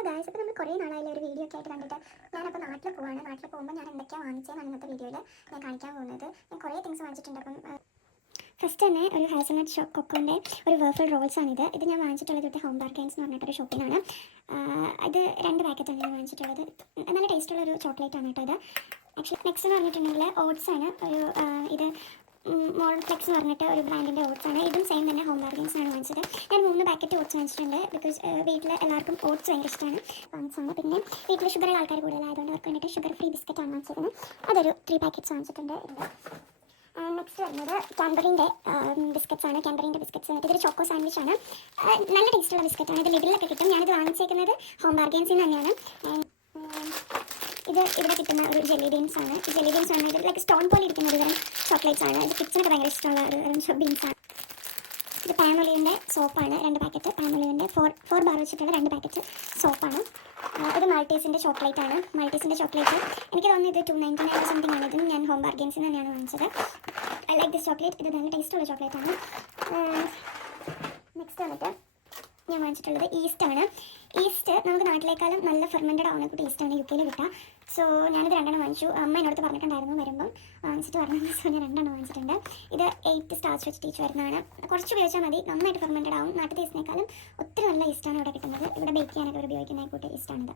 Hello guys, അപ്പോൾ നമ്മൾ കുറേ നാളായാലും ഒരു വീഡിയോ ഒക്കെ ആയിട്ട് കണ്ടിട്ട് ഞാനപ്പോൾ നാട്ടിൽ പോവാണ്. നാട്ടിൽ പോകുമ്പോൾ ഞാൻ എന്തൊക്കെയാണ് വാങ്ങിച്ചതെന്നാണ് ഇന്നത്തെ വീഡിയോയിൽ ഞാൻ കാണിക്കാൻ പോകുന്നത്. ഞാൻ കുറേ തിങ്സ് വാങ്ങിച്ചിട്ടുണ്ട്. അപ്പം ഫസ്റ്റ് തന്നെ ഒരു ഹാസൽനട്ട് കൊക്കോൻ്റെ ഒരു വേഫിൾ റോൾസാണിത്. ഇത് ഞാൻ വാങ്ങിച്ചിട്ടുള്ളത് ഇവിടുത്തെ ഹോം ബാർഗൈൻസ് എന്ന് പറഞ്ഞിട്ടൊരു ഷോപ്പിലാണ്. ഇത് 2 പാക്കറ്റാണ് ഞാൻ വാങ്ങിച്ചിട്ടുള്ളത്. നല്ല ടേസ്റ്റുള്ളൊരു ചോക്ലേറ്റാണ് കേട്ടോ ഇത്. ആക്ച്വലി നെക്സ്റ്റ് എന്ന് പറഞ്ഞിട്ടുണ്ടെങ്കിൽ ഓട്സാണ്. ഒരു ഇത് മോഡൽ ഫ്ലെക്സ് എന്ന് പറഞ്ഞിട്ട് ഒരു ബ്രാൻഡിൻ്റെ ഓട്സാണ്. ഇതും സെയിം തന്നെ ഹോം ബാർഗൈൻസിനാണ് വാങ്ങിച്ചത്. ഞാൻ 3 പാക്കറ്റ് ഓട്സ് വാങ്ങിച്ചിട്ടുണ്ട്. ബിക്കോസ് വീട്ടിൽ എല്ലാവർക്കും ഓട്സ് ഭയങ്കര ഇഷ്ടമാണ്, വാങ്ങിച്ചാണ്. പിന്നെ വീട്ടിൽ ഷുഗറുള്ള ആൾക്കാർ കൂടുതലായതുകൊണ്ട് അവർക്ക് വേണ്ടിയിട്ട് ഷുഗർ ഫ്രീ ബിസ്ക്കറ്റാണ് വാങ്ങിച്ചിരുന്നത്. അതൊരു 3 പാക്കറ്റ്സ് വാങ്ങിച്ചിട്ടുണ്ട്. നെക്സ്റ്റ് വരുന്നത് കാൻബറിൻ്റെ ബിസ്ക്കറ്റ്സ് ആണ്. കാൻബറിൻ്റെ ബിസ്ക്കറ്റ്സ് എന്നിട്ട് ഇതൊരു ചോക്കോ സാൻഡ്വിച്ച് ആണ്. നല്ല ടേസ്റ്റുള്ള ബിസ്ക്കറ്റാണ്. ഇത് ലിഡിലൊക്കെ കിട്ടും. ഞാനിത് വാങ്ങിച്ചേക്കുന്നത് ഹോം ബാർഗൈൻസിൽ നിന്ന് തന്നെയാണ്. ഇത് ഇവിടെ കിട്ടുന്ന ഒരു ജെല്ലി ബീൻസ് ആണ്. ജെല്ലി ബീൻസ് ആണ്. ഇത് ലൈക്ക് സ്റ്റോൺ പോലെ ഇരിക്കുന്ന ഒരു തരം ചോക്ലേറ്റ്സ് ആണ്. ഇത് കിച്ചനൊക്കെ ഭയങ്കര ഇഷ്ടമുള്ള ഒരു തരം ബീൻസ് ആണ്. ഇത് പാമൊലിവിൻ്റെ സോപ്പാണ്. 2 പാക്കറ്റ് പാമൊലിവിൻ്റെ 4 ബാർ വെച്ചിട്ടുള്ള 2 പാക്കറ്റ് സോപ്പാണ്. ഇത് മാൾട്ടീസിൻ്റെ ചോക്ലേറ്റ് ആണ്. മാൾട്ടീസിൻ്റെ ചോക്ലേറ്റ് എനിക്ക് തോന്നുന്നു ഇത് 299 സംതിങ് ആണ്. ഇതും ഞാൻ ഹോം ബാർഗൈൻസിൽ തന്നെയാണ് വാങ്ങിച്ചത്. I like this chocolate. ഇത് നല്ല ടേസ്റ്റുള്ള ചോക്ലേറ്റ് ആണ്. നെക്സ്റ്റ് വന്നിട്ട് ഞാൻ വാങ്ങിച്ചിട്ടുള്ളത് ഈസ്റ്റാണ്. ഈസ്റ്റ് നമുക്ക് നാട്ടിലേക്കാളും നല്ല ഫെർമെൻറ്റഡ് ആവുന്ന കൂട്ടി ഈസ്റ്റാണ് UK കിട്ടുക. സോ ഞാനിത് 2 വാങ്ങിച്ചു. അമ്മ എന്നോട് പറഞ്ഞിട്ടുണ്ടായിരുന്നു വരുമ്പം വാങ്ങിച്ചിട്ട് പറഞ്ഞത്. സോ ഞാൻ 2 വാങ്ങിച്ചിട്ടുണ്ട്. ഇത് 8 സ്റ്റാർച്ച് വെച്ച് ടീച്ച് വരുന്നതാണ്. കുറച്ച് ഉപയോഗിച്ചാൽ മതി, നന്നായിട്ട് ഫെർമെൻറ്റഡ് ആവും. നാട്ടിൽ ഈസ്റ്റിനേക്കാളും ഒത്തിരി നല്ല ഈസ്റ്റാണ് ഇവിടെ കിട്ടുന്നത്. ഇവിടെ ബേക്ക് ചെയ്യാനൊക്കെ ഉപയോഗിക്കുന്ന കൂട്ടി ഈസ്റ്റാണിത്.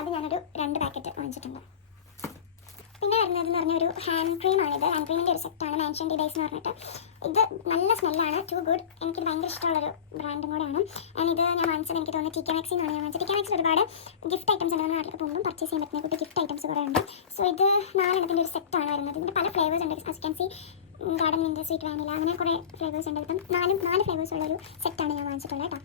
അത് ഞാനൊരു 2 പാക്കറ്റ് വാങ്ങിച്ചിട്ടുണ്ട്. പിന്നെ വരുന്നതെന്ന് പറഞ്ഞ ഒരു ഹാൻഡ് ക്രീമാണിത്. ഹാൻഡ് ക്രീമിൻ്റെ ഒരു സെറ്റാണ്. മാൻഷൻ ഡിവൈസ് എന്ന് പറഞ്ഞിട്ട്. ഇത് നല്ല സ്മെല്ലാണ്. Too good. എനിക്ക് ഭയങ്കര ഇഷ്ടമുള്ളൊരു ബ്രാൻഡും കൂടെയാണ്. ഇത് ഞാൻ വാങ്ങിച്ചത് എനിക്ക് തോന്നുന്നു TK Maxx എന്നാണ് ഞാൻ വാങ്ങിച്ചത്. TK Maxx ഒരുപാട് ഗിഫ്റ്റ് ഐറ്റംസ് ഉണ്ട്. നാട്ടിൽ പോകുമ്പോൾ പർച്ചേസ് ചെയ്യാൻ പറ്റുന്ന കുട്ടി ഗിഫ്റ്റ് ഐറ്റംസ് കുറേ ഉണ്ട്. സോ ഇത് 4 എണ്ണത്തിൻ്റെ ഒരു സെറ്റാണ് വരുന്നത്. ഇതിൻ്റെ പല ഫ്ലേവേഴ്സ് ഉണ്ട്. As can see garden mint, sweet vanilla, അങ്ങനെ കുറേ ഫ്ലേവേഴ്സ് ഉണ്ട്. ഇപ്പം 4 ഫ്ലേവേഴ്സ് ഉള്ളൊരു സെറ്റാണ് ഞാൻ വാങ്ങിച്ചിട്ടുള്ളത് കേട്ടോ.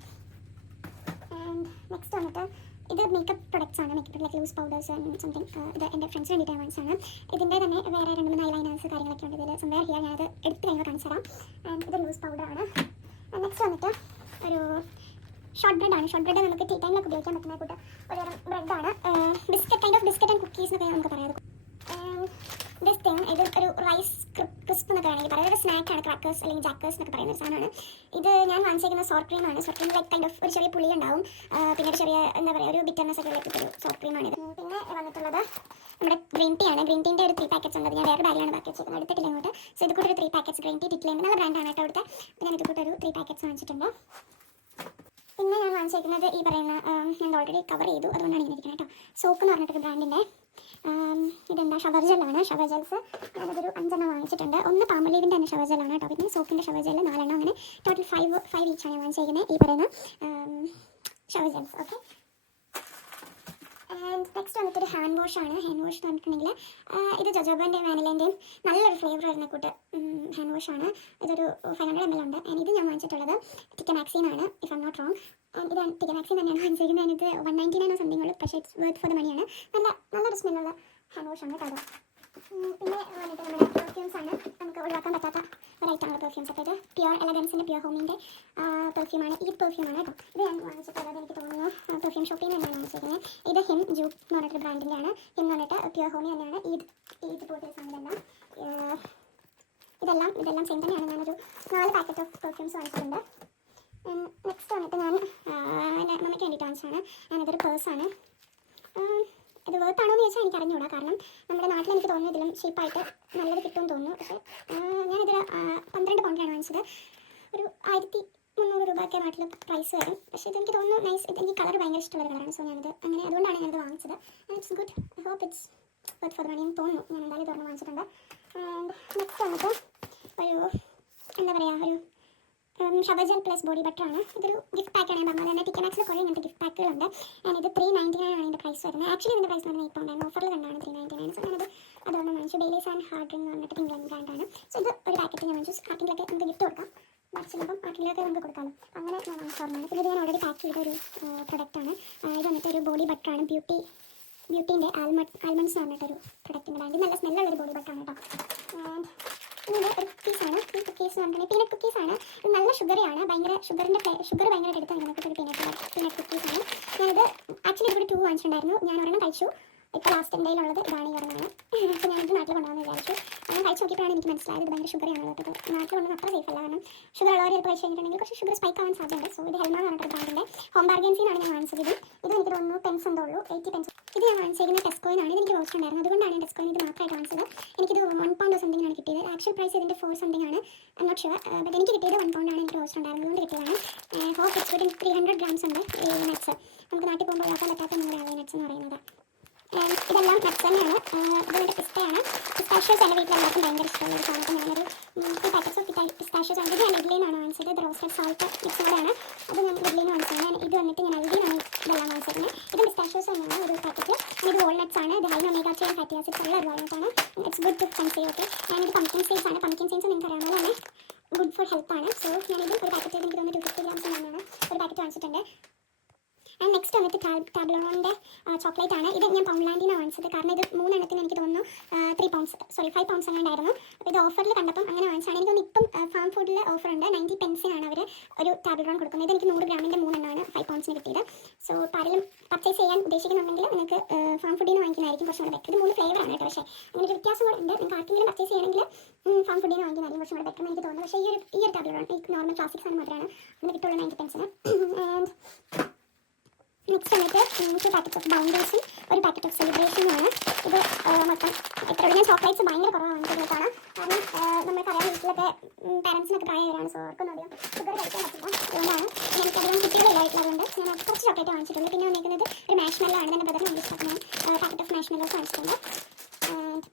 ആൻഡ് നെക്സ്റ്റ് വന്നിട്ട് ഇത് മേക്കപ്പ് പ്രൊഡക്ട്സ് ആണ്. Makeup like loose powders something. ഇത് എൻ്റെ ഫ്രണ്ട്സിന് വേണ്ടിയിട്ട് ഞാൻ വാങ്ങിച്ചതാണ്. ഇതിൻ്റെ തന്നെ വേറെ 2-3 ഐലൈനേഴ്സ് കാര്യങ്ങളൊക്കെ ഉണ്ട് ഇതിൽ. സംവേർ ഹിയർ ഞാനത് എടുത്ത് കഴിഞ്ഞാൽ കാണിച്ചു തരാം. ആൻഡ് ഇത് ലൂസ് പൗഡറാണ്. നെക്സ്റ്റ് വന്നിട്ട് ഒരു ഷോർട്ട് ബ്രെഡാണ്. ഷോർട്ട് ബ്രെഡ് നമുക്ക് ടീ ടൈമിലൊക്കെ ഉപയോഗിക്കാൻ പറ്റുന്ന കൂട്ട് ഒരു ബ്രെഡാണ്. Biscuit kind of biscuit and cookies എന്നൊക്കെ നമുക്ക് പറയാം. ദിസ് തിങ് ഇത് ഒരു റൈസ് ക്രിസ്പ് എന്നൊക്കെ വേണമെങ്കിൽ പറയാം. ഇതൊരു സ്നാക്കാണ്. ക്രാക്കേഴ്സ് അല്ലെങ്കിൽ ജാക്കേഴ്സ് എന്നൊക്കെ പറയുന്ന ഒരു സാധനമാണ്. ഇത് ഞാൻ വാങ്ങിച്ചിരിക്കുന്ന സോർ ക്രീമാണ്. സോർ ക്രീം ലൈക്ക് കൈൻഡ് ഓഫ് ഒരു ചെറിയ പുളി ഉണ്ടാവും. പിന്നെ ഒരു ചെറിയ എന്താ പറയുക ഒരു ബിറ്റർനെസ് ഒക്കെ ഉള്ള ഒരു സോർ ക്രീമാണിത്. പിന്നെ വന്നിട്ടുള്ളത് നമ്മുടെ ഗ്രീൻ ടീ ആണ്. ഗ്രീൻ ടീൻ്റെ ഒരു 3 പാക്കറ്റ്സ് ഉണ്ട്. ഞാൻ വേറെ ബാഗിലാണ് പാക്ക് വെച്ചിരിക്കുന്നത്, എടുത്തിട്ടില്ല ഇങ്ങോട്ട്. സോ ഇത് കൂടെ ഒരു 3 പാക്കറ്റ്സ് ഗ്രീൻ ടീ ടിറ്റ്ലേൻ്റെ നല്ല ബ്രാൻഡാണ് കേട്ടോ അവിടുത്തെ. ഞാൻ ഇത് കൂടെ ഒരു 3 പാക്കറ്റ്സ് വാങ്ങിച്ചിട്ടുണ്ട്. പിന്നെ ഞാൻ വാങ്ങിച്ചിരിക്കുന്നത് ഈ പറയുന്ന ഞാൻ ഓൾറെഡി കവർ ചെയ്തു, അതുകൊണ്ടാണ് ഇങ്ങനെ ഇരിക്കുന്നത് കേട്ടോ. സോപ്പ് എന്ന് പറഞ്ഞിട്ടൊരു ബ്രാൻഡിൻ്റെ ഇതെന്താ ഷവർ ജെല്ലാണ്. ഷവർ ജെൽസ് ഞാനതൊരു 5 വാങ്ങിച്ചിട്ടുണ്ട്. ഒന്ന് പാമലീവിൻ്റെ തന്നെ ഷവർ ജെല്ലാണ് കേട്ടോ. പിന്നെ സോപ്പിൻ്റെ ഷവർ ജെല്ല് 4 അങ്ങനെ ടോട്ടൽ 5 ഈച്ചാണ് ഞാൻ വാങ്ങിച്ചിരിക്കുന്നത് ഈ പറയുന്ന shower gels. Okay. And next വന്നിട്ടൊരു ഹാൻഡ് വാഷ് ആണ്. ഹാൻഡ് വാഷ് എന്ന് പറഞ്ഞിട്ടുണ്ടെങ്കിൽ ഇത് ജോജോബാൻ്റെയും വാനിലേൻ്റെയും നല്ലൊരു ഫ്ലേവർ വരുന്ന കൂട്ട് ഹാൻഡ് വാഷ് ആണ്. ഇതൊരു 500 ml ഉണ്ട്. ആൻഡ് ഇത് ഞാൻ വാങ്ങിച്ചിട്ടുള്ളത് TK Maxx ആണ്, if I'm not wrong. And ഇത് TK Maxx തന്നെയാണ് വാങ്ങിച്ചിരിക്കുന്നത്. ആൻഡ് ഇത് 199 സംതിങ് ഉള്ളൂ, പക്ഷേ ഇറ്റ്സ് വർത്ത് ഫോർ ദ മണിയാണ്. നല്ലൊരു സ്മെല്ലുള്ള ഹാൻഡ് വാഷ് ആണ് കേട്ടോ. പിന്നെ വന്നിട്ട് നമ്മുടെ പെർഫ്യൂംസ് ആണ്. നമുക്ക് ഒഴിവാക്കാൻ പറ്റാത്ത ഒരൈറ്റമാണ് പെർഫ്യൂംസ് ഒക്കെ. ഇത് പ്യുവർ എലഗൻസിൻ്റെ പ്യുവർ ഹോമിൻ്റെ പെർഫ്യൂമാണ്. ഈ പെർഫ്യൂമാണ് കേട്ടോ. ഇത് ഞാൻ വാങ്ങിച്ചിട്ടുള്ളത് എനിക്ക് തോന്നുന്നു പെർഫ്യൂം ഷോപ്പിൽ നിന്ന് തന്നെയാണ് വാങ്ങിച്ചിരിക്കുന്നത്. ഇത് ഹിം ജൂപ്പ് എന്ന് പറഞ്ഞിട്ടൊരു ബ്രാൻഡിൻ്റെയാണ്. ഹിം എന്ന് പറഞ്ഞിട്ട് പ്യുവർ ഹോമി തന്നെയാണ്. ഈദ് പോലത്തെ സാധനം ഇതെല്ലാം സെയിം തന്നെയാണ്. ഞാനൊരു 4 പാക്കറ്റ് ഓഫ് പെർഫ്യൂംസ് വാങ്ങിച്ചിട്ടുണ്ട്. നെക്സ്റ്റ് വന്നിട്ട് ഞാൻ മമ്മയ്ക്ക് വേണ്ടിയിട്ട് വാങ്ങിച്ചതാണ്. ഞാനിതൊരു പേഴ്സാണ്. ഇത് വേർത്താണോ എന്ന് ചോദിച്ചാൽ എനിക്ക് അറിഞ്ഞുകൂടാ. കാരണം നമ്മുടെ നാട്ടിൽ എനിക്ക് തോന്നുന്നു ഇതിലും ചീപ്പായിട്ട് നല്ലത് കിട്ടുമെന്ന് തോന്നുന്നു. പക്ഷേ ഞാനിതിൽ 12 പൗണ്ടിനാണ് വാങ്ങിച്ചത്. ഒരു 1300 രൂപയൊക്കെ നാട്ടിൽ പ്രൈസ് വരും. പക്ഷേ ഇതെനിക്ക് തോന്നുന്നു നൈസ്. എനിക്ക് കളർ ഭയങ്കര ഇഷ്ടമുള്ള കളറാണ്. സോ ഞാനിത് അങ്ങനെ അതുകൊണ്ടാണ് ഞാനിത് വാങ്ങിച്ചത്. It's good. I hope it's worth for the money എന്ന് തോന്നുന്നു. ഞാൻ എന്തായാലും ഇതൊരെണ്ണം വാങ്ങിച്ചിട്ടുണ്ട്. ആൻഡ് നെക്സ്റ്റ് വന്നിട്ട് ഒരു എന്താ പറയുക ഒരു ഷവർ ജെൽ പ്ലസ് ബോഡി ബട്ടറാണ്. ഇതൊരു ഗിഫ്റ്റ് പാക്കാണ്. ഞാൻ പറഞ്ഞത് തന്നെ TK Maxx കുറേ ഇങ്ങനത്തെ ഗിഫ്റ്റ് പാക്കുകളുണ്ട്. ആൻഡ് ഇത് 399 ആണ് ഇതിൻ്റെ പ്രൈസ് വരുന്നത്. ആക്ച്വലി ഇതിൻ്റെ പ്രൈസ് വരുന്നത് ഇപ്പോൾ ഉണ്ടായിരുന്നു. ഓഫറിൽ കണ്ടാണ് 399. സോ ഞാനത് അതുകൊണ്ട് വാങ്ങിച്ചു. ബെയിലീസ് ആൻഡ് ഹാർഡ്രിങ് എന്ന് പറഞ്ഞിട്ട് ഇംഗ്ലണ്ട് ബ്രാൻഡാണ്. സോ ഇത് ഒരു പാക്കറ്റ് ഞാൻ വാങ്ങിച്ചു. ആർക്കെങ്കിലൊക്കെ നമുക്ക് ഗിഫ്റ്റ് കൊടുക്കാം. ചിലപ്പം ആർക്കെങ്കിലൊക്കെ നമുക്ക് കൊടുക്കാമല്ലോ. അങ്ങനെ ഞാൻ വാങ്ങിച്ചോർന്നാണ്. പിന്നെ ഇത് ഞാൻ ഓൾറെഡി പാക്ക് ചെയ്തൊരു പ്രൊഡക്റ്റാണ്. ഇത് വന്നിട്ട് ഒരു ബോഡി ബട്ടറാണ്. ബ്യൂട്ടീൻ്റെ ആൽമണ്ട്സ് എന്ന് പറഞ്ഞിട്ടൊരു പ്രൊഡക്റ്റിൻ്റെ ബ്രാൻഡ്. നല്ല സ്മെല്ലുള്ളൊരു ബോഡി ബട്ടറാണ് കേട്ടോ. ആൻഡ് ഇത് ഒരു കുക്കീസാണ്. ഈ കുക്കീസ് എന്ന് പറഞ്ഞിട്ടുണ്ടെങ്കിൽ പീനട്ട് കുക്കീസാണ്. ഇത് നല്ല ഷുഗറിയാണ്. ഭയങ്കര ഷുഗർ ഭയങ്കര എടുത്ത് നമുക്കൊരു പീനട്ട് കുക്കീസാണ്. ഞാനിത് ആക്ച്വലി ഇവിടെ 2 വാങ്ങിച്ചിട്ടുണ്ടായിരുന്നു. ഞാൻ ഒരെണ്ണം കഴിച്ചു. ഇപ്പോൾ ലാസ്റ്റ് എൻ്റെ കയ്യിലുള്ളത് ഇതാണ് ഈ പറഞ്ഞതാണ്. അപ്പോൾ ഞാനിത് നാട്ടിൽ കൊണ്ടുപോകാമെന്ന് വിചാരിച്ചു. ഞാൻ കഴിച്ച് നോക്കിയപ്പോഴാണ് എനിക്ക് മനസ്സിലായത് ഇത് ഭയങ്കര ഷുഗറാണ് കേട്ടോ. നാട്ടിൽ കൊണ്ടുവന്ന് അത്ര സേഫ് അല്ല, കാരണം ഷുഗർ ഉള്ളവർ ചിലപ്പോൾ കഴിച്ച് കഴിഞ്ഞിട്ടുണ്ടെങ്കിൽ കുറച്ച് ഷുഗർ സ്പൈക്ക് ആവാൻ സാധ്യതയുണ്ട്. സോ ഇത് ഹെൽമ എന്ന് പറഞ്ഞിട്ട് ബ്രാൻഡിൻ്റെ ഹോം ബാർഗൻസിന്നാണ് ഞാൻ വാങ്ങിച്ചത്. ഇത് എനിക്ക് തോന്നുന്നു പെൻസ് എന്തോ ഉള്ളൂ, 80 പെൻസ്. ഇത് ഞാൻ വാങ്ങിച്ചിരിക്കുന്ന ടെസ്കോയിനാണ്. ഇത് എനിക്ക് റോസ്റ്റ് ഉണ്ടായിരുന്നു, അതുകൊണ്ടാണ് ഞാൻ ടെസ്കോയിൻ ഇത് മാത്രമായിട്ട് വാങ്ങിച്ചത്. എനിക്കിത് £1 സംതിങ് ആണ് കിട്ടിയത്. ആക്ച്വൽ പ്രൈസ് ഇതിൻ്റെ 4 സംതിങ് ആണ്, ഐ നോട്ട് ഷുവർ. ബട്ട് എനിക്ക് കിട്ടിയത് £1 ആണ്. എനിക്ക് റോസ്റ്റ് ഉണ്ടായിരുന്നു, അതുകൊണ്ട് കിട്ടിയതാണ്. Hope it's good. 300 grams ഉണ്ട് ഈ നട്ട്സ്. നമുക്ക് നാട്ടിൽ പോകുമ്പോൾ ഉണ്ടാക്കാൻ പറ്റാത്ത നൂറാണ് ഈ നട്ട്സ് എന്ന് പറയുന്നത്. ഇതെല്ലാം നട്ട്സ് തന്നെയാണ്. ഇതുകൊണ്ട് പിസ്തയാണ്. പിസ്താഷ്യോസ് എൻ്റെ വീട്ടിൽ എല്ലാവർക്കും ഭയങ്കര ഇഷ്ടമുള്ള ഒരു സാധനം. ഞാനൊരു 2 പാക്കറ്റ്സ് ഓഫ് പിസ്താഷ്യോസ് ആണ്. ഇത് ഞാൻ ഇഡ്ലിയിൽ നിന്നാണ് വാങ്ങിച്ചത്. ഇത് റോസ്റ്റഡ് സാൾട്ട് മിക്സോടെയാണ്. അത് ഞാൻ ഇഡ്ലിയിൽ നിന്ന് വാങ്ങിച്ചതാണ്. ഇത് വന്നിട്ട് ഞാൻ ഐഡിയിലാണ് ഇതെല്ലാം വാങ്ങിച്ചിരുന്നത്. ഇത് പിസ്താഷ്യോസ് തന്നെയാണ് ഒരു പാക്കറ്റ്. ഇത് വാൾനട്ട്സ് ആണ്. ഇത് ഹൈ ഒമേഗ 3 ഫാറ്റി ആസിഡ്സ് ഉള്ള ഒരു വാൾനട്ട്സ് ആണ്. It's good to conceive. Okay, ഞാനിത് പംകിൻ സീഡ്സ് ആണ്. പംകിൻ സീഡ്സ് നിങ്ങൾക്ക് അറിയാവുന്നത് തന്നെ ഗുഡ് ഫോർ ഹെൽത്ത് ആണ്. സോ ഞാനിത് ഒരു പാക്കറ്റ് എനിക്ക് തോന്നുന്നു 250 grams തന്നെയാണ് ഒരു പാക്കറ്റ് വാങ്ങിച്ചിട്ടുണ്ട്. ആൻഡ് നെക്സ്റ്റ് വന്നിട്ട് ടാബ്ലോണിൻ്റെ ചോക്ലേറ്റ് ആണ്. ഇത് ഞാൻ പൗണ്ട്ലാൻഡിൽ വാങ്ങിച്ചത്, കാരണം ഇത് 3 എണ്ണത്തിന് എനിക്ക് തോന്നുന്നു 5 pounds അങ്ങനെയായിരുന്നു. അപ്പോൾ ഇത് ഓഫറിൽ കണ്ടപ്പം അങ്ങനെ വാങ്ങിച്ചാണ്. എനിക്ക് തോന്നുന്നു ഇപ്പം ഫാം ഫുഡിൽ ഓഫർ ഉണ്ട്. 90 പെൻസിനാണ് അവർ ഒരു ടാബ്ലോൺ കൊടുക്കുന്നത്. ഇത് എനിക്ക് 100 ഗ്രാമിൻ്റെ 3 എണ്ണമാണ് 5 pounds കിട്ടിയത്. സോ ആരെങ്കിലും പർച്ചേസ് ചെയ്യാൻ ഉദ്ദേശിക്കുന്നുണ്ടെങ്കിൽ നിങ്ങൾക്ക് ഫാം ഫുഡിൽ നിന്ന് വാങ്ങിക്കുന്നതായിരിക്കും കുറച്ചും കൂടെ ബെറ്റർ. ഇത് 3 ഫ്ലേവറാണ് കേട്ടോ. പക്ഷേ അങ്ങനെ ഒരു വ്യത്യാസം കൂടെ ഉണ്ട്. നിങ്ങൾക്ക് ആർക്കെങ്കിലും പർച്ചേസ് ചെയ്യണമെങ്കിൽ ഫാം ഫുഡിൽ നിന്ന് വാങ്ങിക്കുന്നതായിരിക്കും കുറച്ചും കൂടെ ബെറ്റർ എന്ന് എനിക്ക് തോന്നുന്നു. പക്ഷേ ഈ ഒരു ടാബ്ലോൺ ഈ നോർമൽ ക്ലാസിക്സ് ആണ് മാത്രമാണ് അതിന് കിട്ടുള്ളൂ 90 പെൻസിന്. ആൻഡ് നെക്സ്റ്റ് വന്നിട്ട് 2 പാക്കറ്റ്സ് ഓഫ് ബൗണ്ടേഴ്സും ഒരു പാക്കറ്റ് ഓഫ് സെലിബ്രേഷനുമാണ്. ഇത് മൊത്തം എത്രയുള്ള ഞാൻ ചോക്ലേറ്റ്സ് ഭയങ്കര കുറവാണ് വാങ്ങിച്ചതാണ്. കാരണം നമ്മൾക്കറിയാം വീട്ടിലൊക്കെ പാരൻസിനൊക്കെ പ്രായമായവരാണ്. സോ അവർക്കൊന്നും അധികം ഷുഗർ കഴിക്കാൻ പറ്റില്ല. അതുകൊണ്ടാണ് എനിക്കധികം കുട്ടികളില്ലായിട്ടുള്ളതുകൊണ്ട് ഞാൻ കുറച്ച് ചോക്ലേറ്റ് വാങ്ങിച്ചിട്ടുണ്ട്. പിന്നെ വന്നിരിക്കുന്നത് ഒരു മാഷ്മെല്ലോ ആണ്. എൻ്റെ ബ്രദറിന് വേണ്ടി ഇഷ്ടമാണ്. പാക്കറ്റ് ഓഫ് മാഷ്മെല്ലോസ് വാങ്ങിച്ചിട്ടുണ്ട്.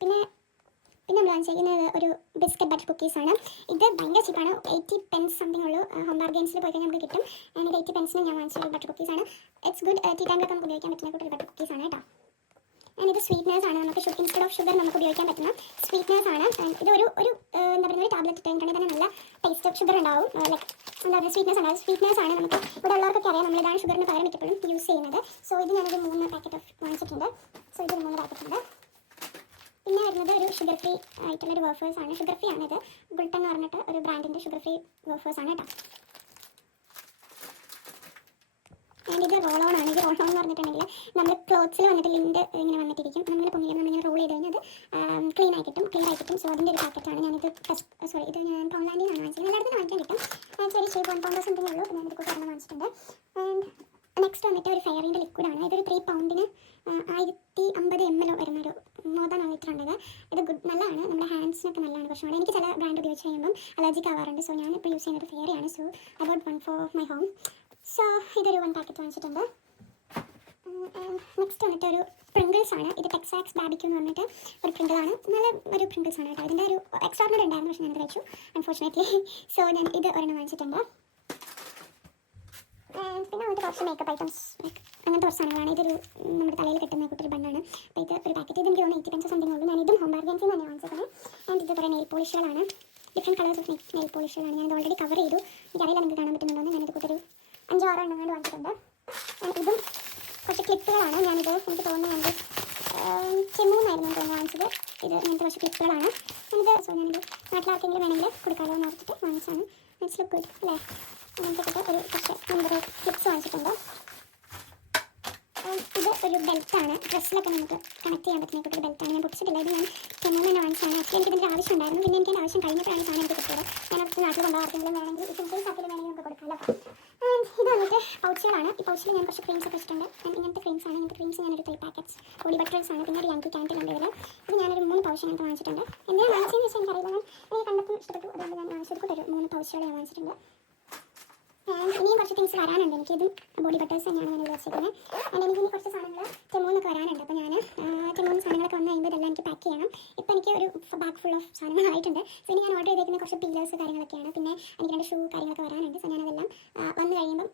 പിന്നെ നമ്മൾ വാങ്ങിച്ചിരിക്കുന്നത് ഒരു ബിസ്ക്കറ്റ് ബട്ടർ കുക്കീസാണ്. ഇത് ഭയങ്കര ചീപ്പാണ്. 80 pence സംതിങ് ഉള്ളൂ. ഹോം ബാർഗൻസിൽ പോയി കഴിഞ്ഞാൽ നമുക്ക് കിട്ടും. ആൻഡ് 80 പെൻസിന് ഞാൻ വാങ്ങിച്ചത് ബട്ടർ കുക്കീസാണ്. It's good. ടീ ടൈമിലൊക്കെ നമുക്ക് ഉപയോഗിക്കാൻ പറ്റുന്ന ഒരു ബട്ടർ കുക്കീസാണ് കേട്ടോ. ആൻഡ് ഇത് സ്വീറ്റ്നേഴ്സ് ആണ്. നമുക്ക് ഇൻസ്റ്റെഡ് ഓഫ് ഷുഗർ നമുക്ക് ഉപയോഗിക്കാൻ പറ്റുന്ന സ്വീറ്റ്നേഴ്സ് ആണ്. ഇത് ഒരു എന്താ പറയുക, ഒരു ടാബ്ലറ്റ് ഇട്ട് കഴിഞ്ഞിട്ടുണ്ടെങ്കിൽ തന്നെ നല്ല ടേസ്റ്റ് ഓഫ് ഷുഗർ ഉണ്ടാവും. ലൈക്ക് എന്താ പറയുക, സ്വീറ്റ്നേഴ്സ് ഉണ്ടാവും. സ്വീറ്റ്നേഴ്സ് ആണ് നമുക്ക് ഇവിടെ ഉള്ളവർക്കൊക്കെ അറിയാം. നമ്മളിതാണ് ഷുഗറിന് പകരം മിക്കപ്പോഴും യൂസ് ചെയ്യുന്നത്. സോ ഇത് ഞാനൊരു 3 പാക്കറ്റ് ഓഫ് വാങ്ങിച്ചിട്ടുണ്ട്. സോ ഇത് 3 പാക്കറ്റ് ഉണ്ട്. പിന്നെ വരുന്നത് ഒരു ഷുഗർ ഫ്രീ ആയിട്ടുള്ളൊരു വേഫേഴ്സ് ആണ്. ഷുഗർ ഫ്രീ ആണ്. ഇത് ഗുൾട്ടൻ എന്ന് പറഞ്ഞിട്ട് ഒരു ബ്രാൻഡിൻ്റെ ഷുഗർ ഫ്രീ വേഫേഴ്സ് ആണ് കേട്ടോ. ആൻഡ് ഇത് റോൾ ഓൺ ആണ്. ഇത് റോൾ ഓൺ എന്ന് പറഞ്ഞിട്ടുണ്ടെങ്കിൽ നമ്മൾ ക്ലോത്ത്സിൽ വന്നിട്ട് ലിൻഡ് ഇങ്ങനെ വന്നിട്ടിരിക്കും. നമ്മൾ പൊങ്ങിയാൽ നമ്മളിങ്ങനെ റോൾ ചെയ്ത് കഴിഞ്ഞാൽ അത് ക്ലിയർ ആയി കിട്ടും. സോ അതിൻ്റെ ഒരു പാക്കറ്റാണ്. ഞാനിത് ഇത് ഞാൻ പൗണ്ട്ലാൻഡിൽ നിന്നാണ് വാങ്ങിച്ചത്. എല്ലായിടത്തും വാങ്ങിക്കാൻ കിട്ടും. ചെറിയ ഷേപ്പ് £1 സംതിങ് ഉള്ളൂ. ഞാനിത് കൂട്ടുകാരണം വാങ്ങിച്ചിട്ടുണ്ട്. ആൻഡ് നെക്സ്റ്റ് വന്നിട്ട് ഒരു ഫെയറിൻ്റെ ലിക്വിഡാണ്. ഇതൊരു 3 pound 1050 ml വരുന്നൊരു മോർ ദാൻ ലിറ്റർ ഉണ്ട്. ഇത് നല്ലതാണ്, നമ്മുടെ ഹാൻഡ്സിനൊക്കെ നല്ലതാണ്. കുറച്ചും കൂടെ എനിക്ക് ചില ബ്രാൻഡ് ഉപയോഗിച്ച് കഴിയുമ്പം അലർജിക്ക് ആവാറുണ്ട്. സോ ഞാനിപ്പോൾ യൂസ് ചെയ്യുന്നത് ഫെയറിയാണ്. So I got 1 for my home. So ഇതൊരു 1 പാക്കറ്റ് വാങ്ങിച്ചിട്ടുണ്ട്. നെക്സ്റ്റ് വന്നിട്ട് ഒരു പ്രിങ്കിൾസ് ആണ്. ഇത് ടെക്സാക്സ് ബാബിക്യൂ എന്ന് പറഞ്ഞിട്ട് ഒരു പ്രിങ്കിളാണ്. നല്ല ഒരു പ്രിങ്കിൾസ് ആണ് കേട്ടോ. ഇതിൻ്റെ ഒരു എക്സ്ട്രാ ഉണ്ടായിരുന്നു, പക്ഷേ ഞാനത് കഴിച്ചു അൺഫോർച്ചുനേറ്റ്ലി. സോ ഞാൻ ഇത് ഒരെണ്ണം വാങ്ങിച്ചിട്ടുണ്ട്. പിന്നെ വന്നിട്ട് കുറച്ച് മേക്കപ്പ് ഐറ്റംസ് അങ്ങനത്തെ കുറച്ച് സാധനങ്ങളാണ്. ഇതൊരു നമ്മുടെ തലയിൽ കെട്ടുന്ന കുട്ടി ബണ്ണാണ്. അപ്പോൾ ഇത് ഒരു പാക്കറ്റ്. ഇത് എനിക്ക് തോന്നുന്നു 80 pence സംതിങ് ഉള്ളൂ. ഞാൻ ഇതും ഹോം ബാർഗൻസിൽ തന്നെ വാങ്ങിച്ചത്. ആൻഡ് ഇത് കുറേ നെയിൽ പോളിഷുകളാണ്. ഡിഫറെൻറ്റ് കളേഴ്സ് ഓഫ് നെയിൽ പോളിഷുകളാണ്. ഞാനത് ഓൾറെഡി കവർ ചെയ്തു. എനിക്കറിയില്ല നിങ്ങൾക്ക് കാണാൻ പറ്റുന്നുണ്ടോ. ഞാനിത് കൂട്ടൊരു 5-6 എണ്ണം കൊണ്ട് വാങ്ങിച്ചിട്ടുണ്ട്. ഇതും കുറച്ച് ക്ലിപ്പുകളാണ്. ഞാനിത് എനിക്ക് തോന്നുന്നു ചെമ്മൂന്നായിരുന്നു തോന്നുന്നു വാങ്ങിച്ചത്. ഇത് അങ്ങനത്തെ കുറച്ച് ക്ലിപ്പുകളാണ്. സോ ഞാനിത് നാട്ടിലാർക്കെങ്കിലും വേണമെങ്കിൽ കൊടുക്കാമല്ലോ എന്ന് ഓർത്തിട്ട് വാങ്ങിച്ചാണ്. ഇറ്റ്സ് ലുക്ക് ഗുഡ് അല്ലേ. അങ്ങനത്തെ ഒരു കുറച്ച് നമ്മുടെ ക്ലിപ്സ് വാങ്ങിച്ചിട്ടുണ്ട്. ഇത് ഒരു ബെൽറ്റാണ്. ഡ്രസ്സിലൊക്കെ നമുക്ക് കണക്ട് ചെയ്യാൻ പറ്റുന്ന ഒരു ബെൽറ്റാണ്. ഞാൻ പൊട്ടിച്ചിട്ടില്ല. ഇത് ഞാൻ ചെമ്മൂന്ന് തന്നെ വാങ്ങിച്ചാണ്. ആക്ച്വലി എനിക്ക് ഇതിൻ്റെ ആവശ്യം ഉണ്ടായിരുന്നു. പിന്നെ എനിക്ക് ആവശ്യം കഴിഞ്ഞപ്പോഴാണ് സാധനം എനിക്ക് കിട്ടിയത്. ഞാൻ അടുത്ത് നാട്ടിൽ കൊണ്ടുപോകാർക്കെങ്കിലും വേണമെങ്കിൽ സിംപിൾസ് ആക്കിലും വേണമെങ്കിൽ നമുക്ക് കൊടുക്കാമല്ലോ. ഇത് വന്നിട്ട് പൗച്ചുകളാണ്. ഈ പൗച്ചിൽ ഞാൻ കുറച്ച് ക്രീംസ് ഒക്കെ വെച്ചിട്ടുണ്ട്. ഇങ്ങനത്തെ ക്രീംസ് ആണ്. ഇങ്ങനത്തെ ക്രീംസ് ഞാനൊരു 3 പാക്കറ്റ്സ് ബോഡി ബട്ടേഴ്സ് ആണ്. പിന്നെ ഒരു യാങ്കി ക്യാൻഡിൽ ഉണ്ട് ഇതിൽ. ഇത് ഞാനൊരു 3 പൗച്ച് അങ്ങനത്തെ വാങ്ങിച്ചിട്ടുണ്ട്. എന്തിനാണ് വാങ്ങിച്ചതെന്ന് വെച്ചാൽ എനിക്കറിയില്ല. ഞാൻ എനിക്ക് കണ്ടപ്പോൾ ഇഷ്ടപ്പെട്ടു. അതുകൊണ്ട് ഞാൻ വാങ്ങിച്ചത് കൂടെ ഒരു 3 പൗച്ചുകൾ ഞാൻ വാങ്ങിച്ചിട്ടുണ്ട്. ഇനിയും കുറച്ച് തിങ്സ് വരാനുണ്ട്. എനിക്കിതും ബോഡി ബട്ടേഴ്സ് തന്നെയാണ് ഞാൻ വിചാരിച്ചിരിക്കുന്നത്. ആൻഡ് എനിക്ക് ഇനി കുറച്ച് സാധനങ്ങൾ ചെമ്മൂന്നൊക്കെ വരാനുണ്ട്. അപ്പോൾ ഞാൻ ചെമ്മൂന്ന് സാധനങ്ങളൊക്കെ വന്നു കഴിയുമ്പോൾ ഇതെല്ലാം എനിക്ക് പാക്ക് ചെയ്യണം. ഇപ്പോൾ എനിക്ക് ഒരു ബാഗ് ഫുൾ ഓഫ് സാധനങ്ങളായിട്ടുണ്ട്. സോ ഇനി ഞാൻ ഓർഡർ ചെയ്തേക്കുന്ന കുറച്ച് പീലേഴ്സ് കാര്യങ്ങളൊക്കെയാണ്. പിന്നെ എനിക്ക് 2 ഷൂ കാര്യങ്ങളൊക്കെ വരാനുണ്ട്. സോ ഞാനതെല്ലാം വന്നു കഴിയുമ്പം